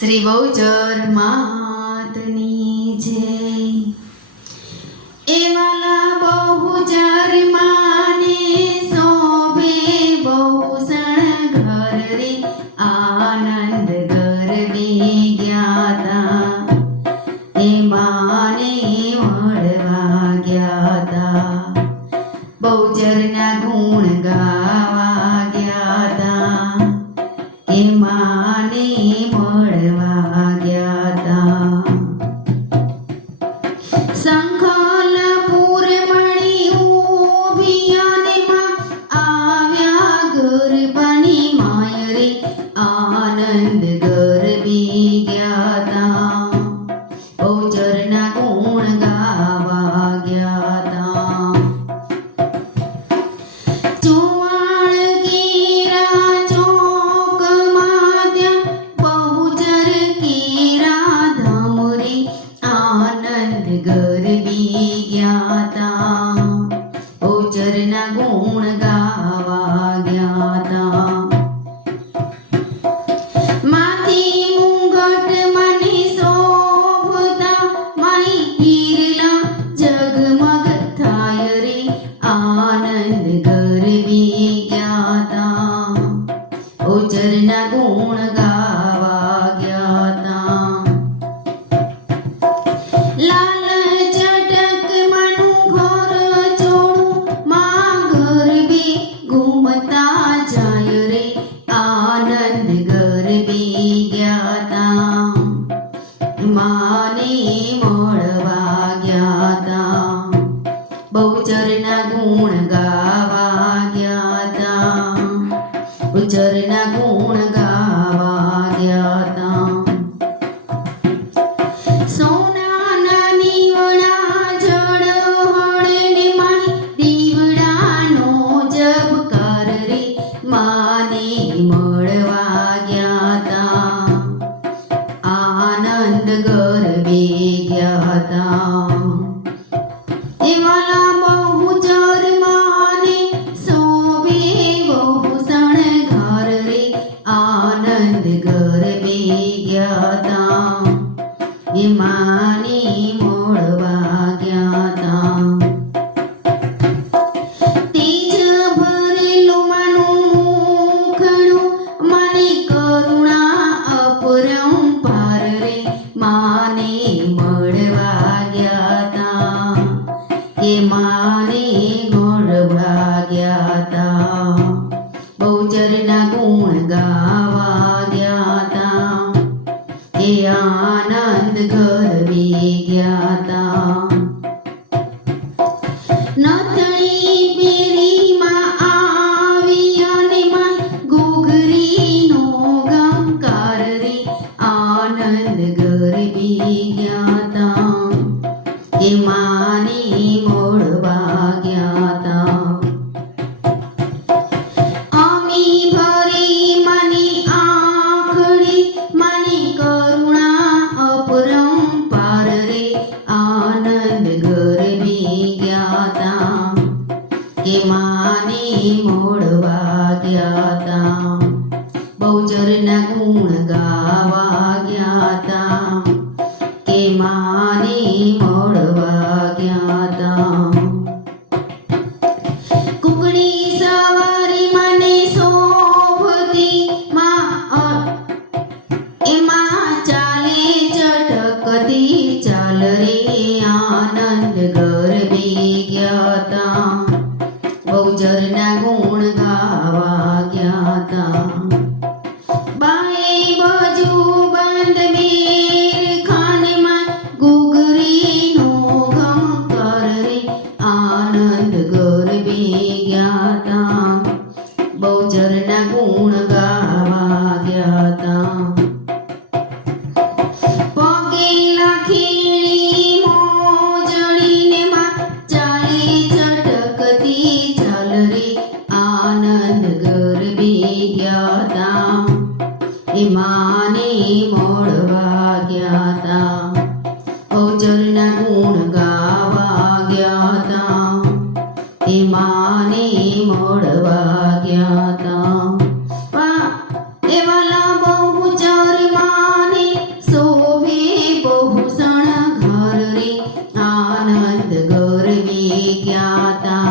શ્રી બહુચર માતની ગુર્જરના ગુણ ગાવા ગયા. నాని మూడువ વાગે માની મોડ વાગ્યા તા. બહુચરના ગુણ ગાવા ગયા તા. કે માની जरना गुण ગયા તા